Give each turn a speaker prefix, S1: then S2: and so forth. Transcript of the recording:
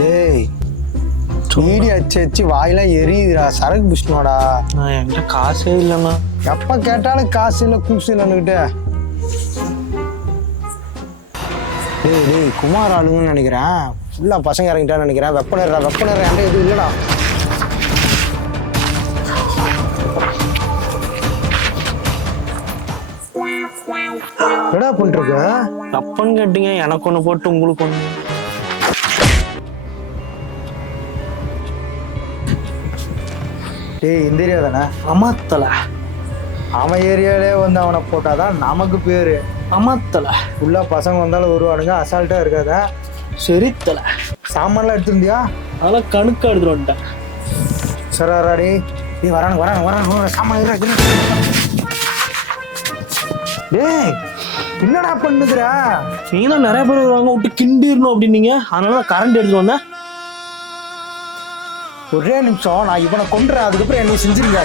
S1: டேய் மீடி அச்சு அச்சு வாயெல்லாம் எரியுதுடா சரக்கு புஷ்ணோடா
S2: நான் என்கிட்ட காசே இல்லைண்ணா.
S1: எப்ப கேட்டாலும் காசு இல்லை கூசு இல்லைன்னுக்கிட்ட டேய் டேய் குமார் ஆளுங்கன்னு நினைக்கிறேன். ஃபுல்லா பசங்க இறங்கிட்டான்னு நினைக்கிறேன். வெப்பனர்ரா வெப்பனர் என்கிட்ட எதுவும் இல்லடா. என்னடா பண்ணிருக்க
S2: தப்புன்னு கேட்டீங்க எனக்கு ஒன்று போட்டு உங்களுக்கு ஒன்று
S1: டேய் இந்த ஏரியா தானே
S2: அமத்தல.
S1: அவன் ஏரியாலே வந்து அவனை போட்டாதான் நமக்கு பேரு.
S2: அமத்தல.
S1: ஃபுல்லா பசங்க வந்தாலும் வருவானுங்க அசால்ட்டா இருக்காத.
S2: செரித்தல.
S1: சாமான்லாம் எடுத்துருந்தியா?
S2: அதெல்லாம் கணுக்க எடுத்துட்டு வந்துட்டேன்.
S1: சராடி டேய். வரானு வரானு வரானு சாமான். டேய் என்னடா பண்ணுதுடா?
S2: நீ தான் நிறைய பேர் வருவாங்க விட்டு கிண்டிடணும் அப்படின்னீங்க. அதனால கரண்ட் எடுத்துட்டு வந்தேன்.
S1: ஒரே நிமிஷம் நான் இவனை கொண்டுறேன் அதுக்கப்புறம் என்னை செஞ்சிருங்க.